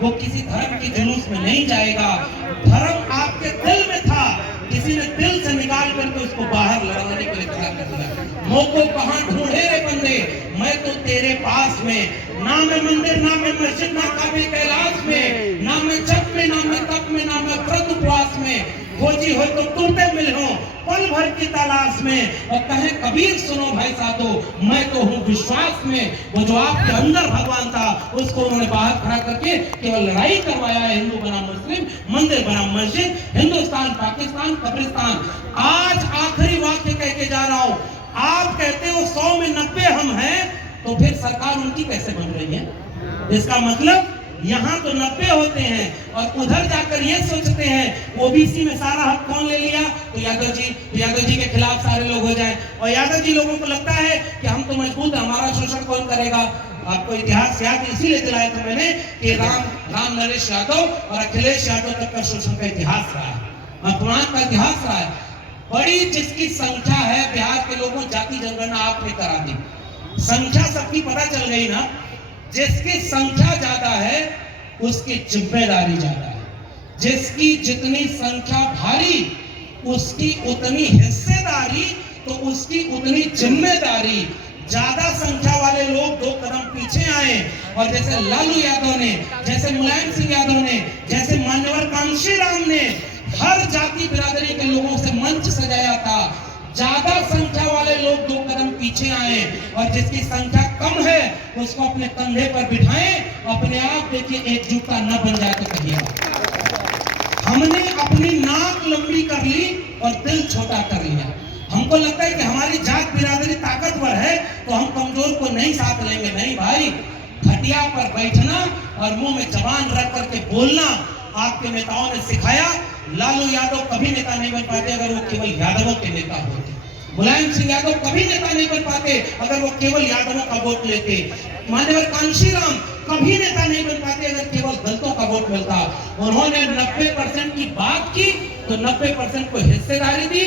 वो किसी धर्म के जुलूस में नहीं जाएगा। धर्म आपके दिल में था, किसी ने दिल से निकाल करके उसको बाहर लड़ाने के लिए खड़ा कर दिया। मोको कहां ढूंढे रे बंदे, मैं तो तेरे पास में। ना मैं मंदिर, ना मैं मस्जिद, ना काबे कैलाश में, ना मैं जप में, ना मैं तप में, ना मैं व्रत उपवास में। खोजी हो तो टूटे मिलो पल भर की तलाश में। और कहे कबीर सुनो भाई साधो, मैं तो हूँ विश्वास में। वो जो आपके अंदर भगवान था, उसको उन्होंने बाहर खड़ा करके केवल लड़ाई करवाया है। हिंदू बना मुस्लिम, मंदिर बना मस्जिद, हिंदुस्तान पाकिस्तान कब्रिस्तान। आज आखिरी वाक्य कह के जा रहा हूँ, आप कहते हो 100 में 90 हम हैं, तो फिर सरकार उनकी कैसे बन रही है? इसका मतलब यहाँ तो 90 होते हैं और उधर जाकर ये सोचते हैं ओबीसी में सारा हक कौन ले लिया, तो यादव जी के खिलाफ सारे लोग हो जाएं। और यादव जी लोगों को लगता है कि हम तो मजबूत हैं, हमारा शोषण कौन करेगा। आपको इतिहास याद इसीलिए दिलाया था मैंने कि राम नरेश यादव और अखिलेश यादव तक का शोषण का इतिहास रहा है, अपमान का इतिहास रहा है। बड़ी जिसकी संख्या है, बिहार के लोगों जाति जनगणना आपने करा दी, संख्या सबकी पता चल गई ना। जिसकी संख्या ज्यादा है उसकी जिम्मेदारी ज्यादा है, जिसकी जितनी संख्या भारी उसकी उतनी हिस्सेदारी, तो उसकी उतनी जिम्मेदारी। ज्यादा संख्या वाले लोग 2 कदम पीछे आए और जैसे लालू यादव ने, जैसे मुलायम सिंह यादव ने, जैसे मान्यवर कांशीराम ने हर जाति बिरादरी के लोगों से मंच सजाया था। ज्यादा संख्या वाले लोग 2 कदम पीछे आए और जिसकी संख्या कम है उसको अपने कंधे पर बिठाएं। अपने आप देखिए एकजुटता न बन जाए तो कहिए। हमने अपनी नाक लंबी कर ली और दिल छोटा कर लिया। हमको लगता है कि हमारी जात बिरादरी ताकतवर है तो हम कमजोर को नहीं साथ लेंगे। नहीं भाई, खटिया पर बैठना और मुंह में जबान रख करके बोलना आपके नेताओं ने सिखाया। लालू यादव कभी नेता नहीं बन पाते अगर वो केवल यादवों के नेता होते। मुलायम सिंह यादव कभी नेता नहीं बन पाते अगर वो केवल यादवों का वोट लेते। मान्यवर कांशीराम कभी नेता नहीं बन पाते अगर केवल दलितों का वोट मिलता। उन्होंने 90% की बात की तो 90% को हिस्सेदारी दी।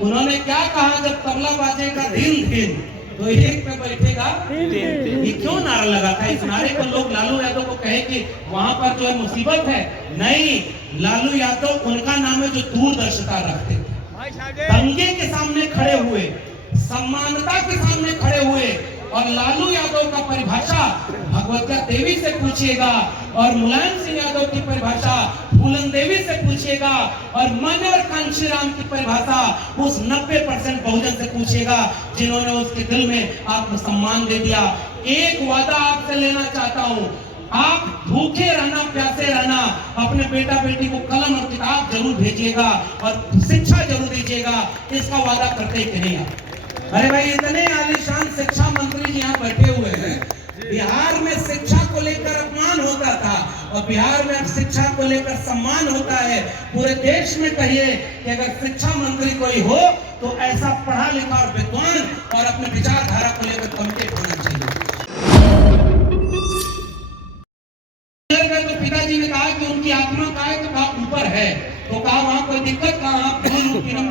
उन्होंने क्या कहा, जब तबला बाजेगा दिन दिन तो एक पे बैठेगा। ये क्यों नारा लगा था? इस नारे को लोग लालू यादव को कहे कि वहां पर जो है मुसीबत है। नहीं, लालू यादव उनका नाम है जो दूरदर्शिता रखते थे, दंगे के सामने खड़े हुए, सम्मानता के सामने खड़े हुए। और लालू यादव का परिभाषा भगवतिया देवी से पूछिएगा और मुलायम सिंह यादव की परिभाषा फूलन देवी से पूछिएगा और मान्यवर कांशीराम की परिभाषा उस 90% बहुजन से पूछिएगा जिन्होंने उसके दिल में आत्मसम्मान दे दिया। एक वादा आपसे लेना चाहता हूं, आप भूखे रहना, प्यासे रहना, अपने बेटा बेटी को कलम और किताब जरूर भेजिएगा और शिक्षा जरूर दीजिएगा। इसका वादा करते कि नहीं आप? अरे भाई, इतने आलीशान शिक्षा मंत्री जी यहाँ बैठे हुए हैं। बिहार में शिक्षा को लेकर अपमान होता था और बिहार में अब शिक्षा को लेकर सम्मान होता है। पूरे देश में कहिए कि अगर शिक्षा मंत्री कोई हो तो ऐसा पढ़ा लिखा और विद्वान और अपने विचारधारा को लेकर कमिटेड होना चाहिए। तो पिताजी ने कहा कि उनकी आत्मा का है, तो कहा ऊपर है, तो कहा वहां कोई दिक्कत, कहा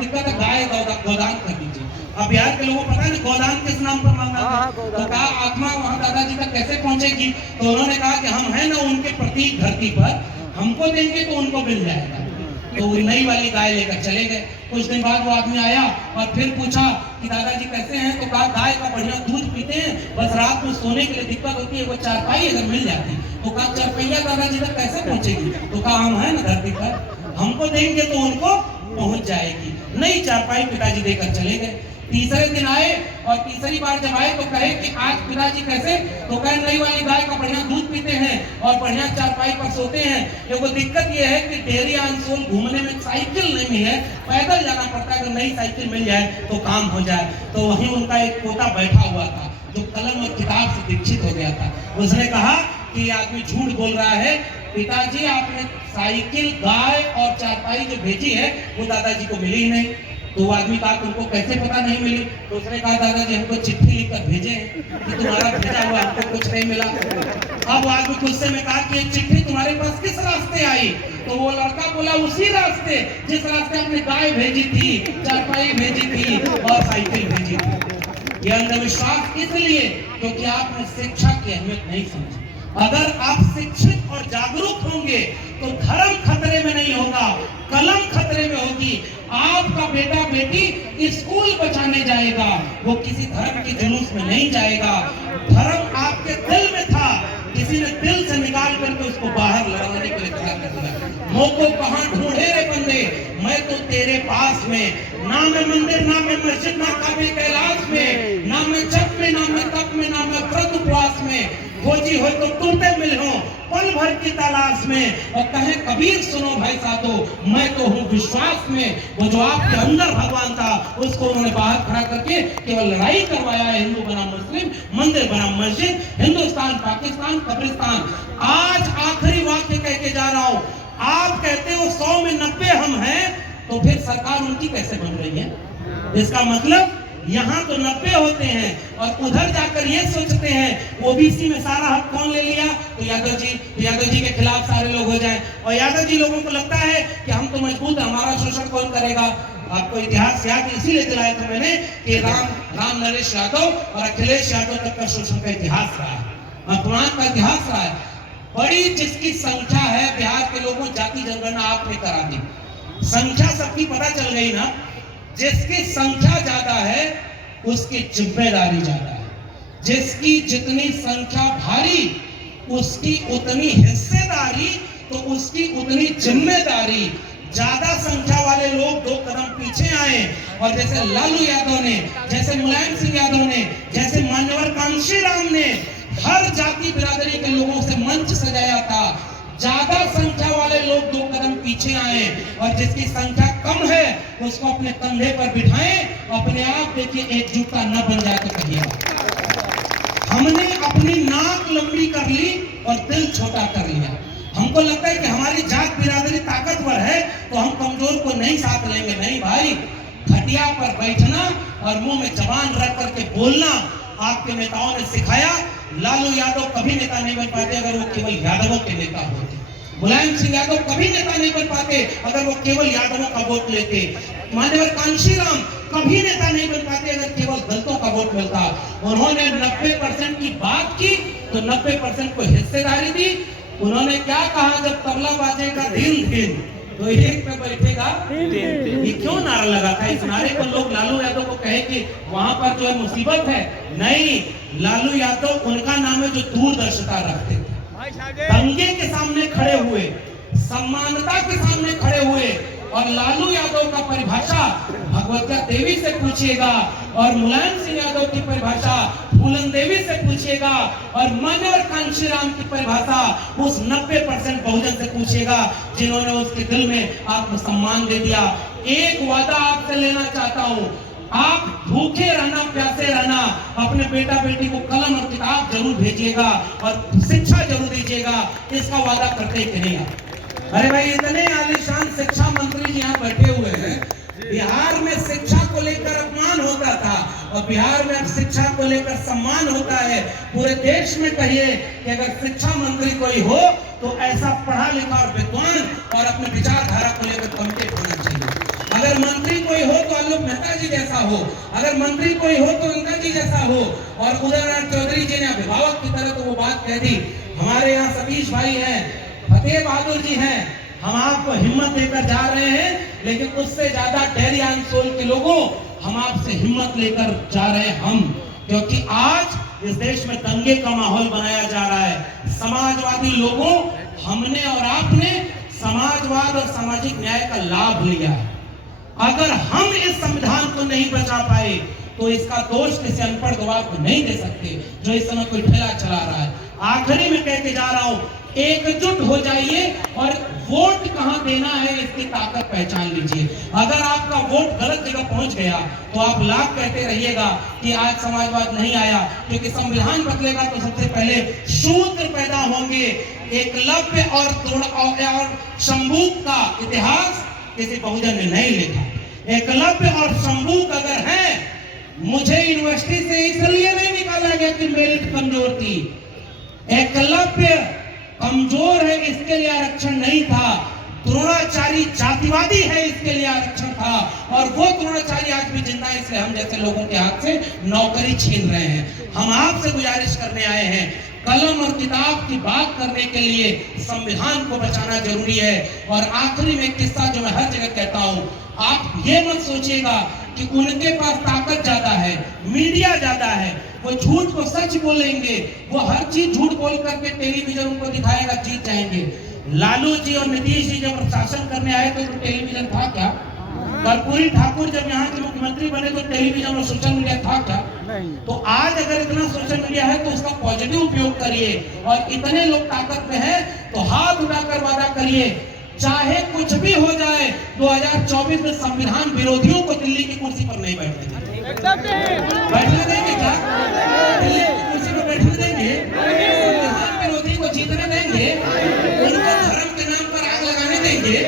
दिक्कत है, गाय गोदान कर दीजिए। अब बिहार के लोगों को पता नहीं गोदान किस नाम पर मांगा था, तो कहा आत्मा वहां दादाजी तक कैसे पहुंचेगी। तो उन्होंने कहा कि हम हैं ना उनके प्रतीक धरती पर, हमको देंगे तो उनको मिल जाएगा। तो नई वाली गाय लेकर चले गए। कुछ दिन बाद वो आदमी आया और फिर पूछा कि दादाजी कैसे हैं, तो कहा गाय का बढ़िया दूध पीते हैं, बस रात में सोने के लिए दिक्कत होती है, वो चारपाई अगर मिल जाती। तो कहा चारपैया दादाजी तक कैसे पहुंचेगी, तो कहा हम हैं ना धरती पर, हमको देंगे तो उनको पहुंच जाएगी। नई चारपाई पिताजी देकर चले गए। तीसरे दिन आए और तीसरी बार जब आए तो कहे कि आज पिताजी कैसे, तो कहे नई वाली गाय का बढ़िया दूध पीते हैं और बढ़िया चारपाई पर सोते हैं। देखो दिक्कत ये है कि डेरी आंसोल घूमने में साइकिल नहीं है, पैदल जाना पड़ता है। अगर नई साइकिल मिल जाए तो काम हो जाए। तो वहीं उनका एक पोता बैठा हुआ था जो कलम और किताब से दीक्षित हो गया था। उसने कहा कि ये आदमी झूठ बोल रहा है, पिताजी आपने साइकिल, गाय और चारपाई जो भेजी है वो दादाजी को मिली ही नहीं। तो वो आदमी कहा तुमको कैसे पता नहीं मिली, तो उसने कहा दादाजी हमको चिट्ठी लिखकर भेजे कि तुम्हारा भेजा हुआ हमको कुछ नहीं मिला। अब वो आदमी गुस्से में कहा कि ये चिट्ठी तुम्हारे पास किस रास्ते आई, तो वो लड़का बोला उसी रास्ते जिस रास्ते आपने गाय भेजी थी, चारपाई भेजी थी और साइकिल भेजी थी। ये अंधविश्वास इसलिए क्योंकि आपने शिक्षा की अहमियत नहीं समझी। अगर आप शिक्षित और जागरूक होंगे तो धर्म खतरे में नहीं होगा, कलम खतरे में होगी। आपका बेटा बेटी स्कूल बचाने जाएगा, वो किसी धर्म के जुलूस में नहीं जाएगा। धर्म आपके दिल में था, किसी ने दिल से निकाल करके उसको बाहर लड़ाने के लिए तैयार कर दिया। मोह को कहां ढूंढे रे बंदे, मैं तो तेरे पास में। ना मैं मंदिर, ना मैं मस्जिद, ना काबे कैलाश में, ना मैं जप में, ना मैं तप में, ना मैं व्रत उपवास में। खोजी हो तो तुरते मिलो पल भर की तलाश में। और कहे कबीर सुनो भाई साधो, मैं तो हूँ विश्वास में। वो जो आपके अंदर भगवान था, उसको उन्होंने बाहर खड़ा करके केवल लड़ाई करवाया है। हिंदू बना मुस्लिम, मंदिर बना मस्जिद, हिंदुस्तान पाकिस्तान कब्रिस्तान। आज आखिरी वाक्य कह के जा रहा हूँ, आप कहते हो 100 में 90 हम हैं, तो फिर सरकार उनकी कैसे बन रही है? इसका मतलब यहाँ तो 90 होते हैं और उधर जाकर ये सोचते हैं ओबीसी में सारा हक कौन ले लिया, तो यादव जी के खिलाफ सारे लोग हो जाएं। और यादव जी लोगों को लगता है कि हम तो मजबूत हैं, हमारा शोषण कौन करेगा। आपको इतिहास याद इसीलिए दिलाया था मैंने कि राम नरेश यादव और अखिलेश यादव तक का शोषण का इतिहास रहा है, अपमान का इतिहास रहा है। बड़ी जिसकी संख्या है, बिहार के लोगों जाति जनगणना आपने करा दी, संख्या सबकी पता चल गई ना। जिसकी संख्या ज्यादा है उसकी जिम्मेदारी ज्यादा है, जिसकी जितनी संख्या भारी उसकी उतनी हिस्सेदारी, तो उसकी उतनी जिम्मेदारी। ज्यादा संख्या वाले लोग 2 कदम पीछे आए और जैसे लालू यादव ने, जैसे मुलायम सिंह यादव ने, जैसे मान्यवर कांशीराम ने हर जाति बिरादरी के लोगों से मंच सजाया था। ज्यादा संख्या वाले लोग 2 कदम पीछे आए और जिसकी संख्या कम है उसको अपने कंधे पर बिठाएं। अपने आप देखिए एकजुटता न बन जाए तो कहिए। हमने अपनी नाक लंबी कर ली और दिल छोटा कर लिया। हमको लगता है कि हमारी जात बिरादरी ताकतवर है तो हम कमजोर को नहीं साथ लेंगे। नहीं भाई, खटिया पर बैठना और मुंह में जबान रख करके बोलना आपके नेताओं ने सिखाया। लालू यादव कभी नेता नहीं बन पाते अगर वो केवल यादवों के नेता होते। मुलायम सिंह यादव कभी नेता नहीं बन पाते अगर वो केवल यादवों का वोट लेते। मान्यवर कांशीराम कभी नेता नहीं बन पाते अगर केवल दलितों का वोट मिलता। उन्होंने 90% की बात की तो 90% को हिस्सेदारी दी। उन्होंने क्या कहा, जब तबला बाजेगा दिन दिन तो एक पे बैठेगा। ये क्यों नारा लगा था? इस नारे को लोग लालू यादव को कहे कि वहां पर जो है मुसीबत है। नहीं, लालू यादव उनका नाम है जो दूरदर्शिता रखते थे, दंगे के सामने खड़े हुए, सम्मानता के सामने खड़े हुए। और लालू यादव का परिभाषा भगवती देवी से पूछिएगा और मुलायम सिंह यादव की परिभाषा फूलन देवी से पूछिएगा और मान्यवर कांशीराम की परिभाषा उस 90% बहुजन से पूछिएगा जिन्होंने उसके दिल में आत्मसम्मान दे दिया। एक वादा आपसे लेना चाहता हूं, आप भूखे रहना, प्यासे रहना, अपने बेटा बेटी को कलम और किताब जरूर भेजिएगा और शिक्षा जरूर दीजिएगा। इसका वादा करते कि नहीं आप? अरे भाई, इतने आलीशान शिक्षा मंत्री जी यहाँ बैठे हुए हैं। बिहार में शिक्षा को लेकर अपमान होता था और बिहार में अब शिक्षा को लेकर सम्मान होता है। पूरे देश में कहिए कि अगर शिक्षा मंत्री कोई हो तो ऐसा पढ़ा लिखा और विद्वान और अपने विचारधारा को लेकर कमिटेड होना चाहिए। अगर मंत्री कोई हो तो आलोक मेहता जी जैसा हो, अगर मंत्री कोई हो तो उनका जी जैसा हो। और उदयनारायण चौधरी जी ने अभिभावक की तरह तो वो बात कह दी। हमारे यहाँ सतीश भाई हैं, फतेह बहादुर जी हैं, हम आपको हिम्मत देकर जा रहे हैं, लेकिन उससे ज्यादा डेहरी आंसोल के लोगों, हम आपसे हिम्मत लेकर जा रहे हैं हम, क्योंकि आज इस देश में दंगे का माहौल बनाया जा रहा है। समाजवादी लोगों, हमने और आपने समाजवाद और सामाजिक न्याय का लाभ लिया है। अगर हम इस संविधान को नहीं बचा पाए तो इसका दोष किसी अनपढ़ गवाह को नहीं दे सकते जो इस समय कोई ठेला चला रहा है। आखिरी में कह के जा रहा हूं, एकजुट हो जाइए और वोट कहां देना है इसकी ताकत पहचान लीजिए। अगर आपका वोट गलत जगह पहुंच गया तो आप लाख कहते रहिएगा कि आज समाजवाद नहीं आया, क्योंकि संविधान बदलेगा तो सबसे पहले शूद्र पैदा होंगे। एकलव्य और शंभू का इतिहास किसी बहुजन ने नहीं लिखा। एकलव्य और शंभू अगर है, मुझे यूनिवर्सिटी से इसलिए नहीं निकाला गया कि मेरिट कमजोर थी। एकलव्य कमजोर है इसके लिए आरक्षण नहीं था, द्रोणाचार्य जातिवादी है इसके लिए आरक्षण था। और वो द्रोणाचार्य आज भी जिंदा है, इसलिए हम जैसे लोगों के हाथ से नौकरी छीन रहे हैं। हम आपसे गुजारिश करने आए हैं कलम और किताब की बात करने के लिए संविधान को बचाना जरूरी है। और आखिरी में किस्सा जो मैं हर जगह कहता हूं, आप ये मत सोचिएगा कि उनके पास ताकत ज्यादा है, मीडिया ज्यादा है, वो झूठ को सच बोलेंगे, वो हर चीज झूठ बोल करके टेलीविजन उनको दिखाएगा, जीत जाएंगे। लालू जी और नीतीश जी जब शासन करने आए थे तो टेलीविजन था क्या? कर्पूरी ठाकुर जब यहाँ के मुख्यमंत्री बने तो टेलीविजन और सोशल मीडिया था क्या? तो आज अगर इतना सोशल मीडिया है तो उसका पॉजिटिव उपयोग करिए, और इतने लोग ताकत में है तो हाथ उठाकर वादा करिए, चाहे कुछ भी हो जाए 2024 में संविधान विरोधियों को दिल्ली की कुर्सी पर नहीं बैठने देंगे। क्या दिल्ली की कुर्सी पर बैठने देंगे? संविधान विरोधी को जीतने देंगे? उनको धर्म के नाम पर आग लगाने देंगे?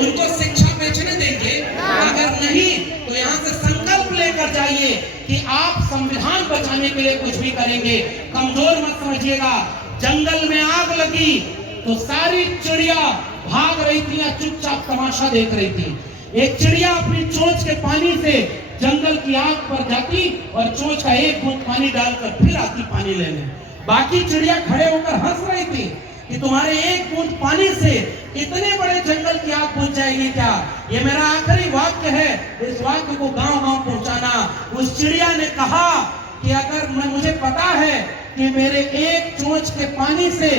उनको शिक्षा बेचने देंगे? अगर नहीं तो यहाँ से संकल्प लेकर जाइए कि आप संविधान बचाने के लिए कुछ भी करेंगे। कमजोर मत समझिएगा। जंगल में आग लगी तो सारी चिड़िया भाग रही थी या चुपचाप तमाशा देख रही थी। एक चिड़िया अपनी चोंच के पानी से जंगल की आग पर जाती और चोंच का एक बूंद पानी डालकर फिर आती पानी लेने। बाकी चिड़िया खड़े होकर हंस रही थी कि तुम्हारे एक बूंद पानी से इतने बड़े जंगल की आग बुझ जाएगी क्या? ये मेरा आखिरी वाक्य है, इस वाक्य को गांव-गांव पहुंचाना। उस चिड़िया ने कहा कि अगर मुझे पता है कि मेरे एक चोंच के पानी से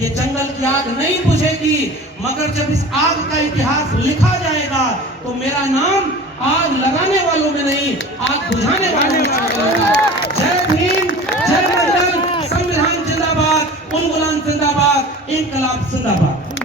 ये जंगल की आग नहीं बुझेगी, मगर जब इस आग का इतिहास लिखा जाएगा तो मेरा नाम आग लगाने वालों में नहीं, आग बुझाने वालों में होगा। जय भीम, जय मंडल, संविधान जिंदाबाद, उन्मूलन जिंदाबाद, इनकलाब जिंदाबाद।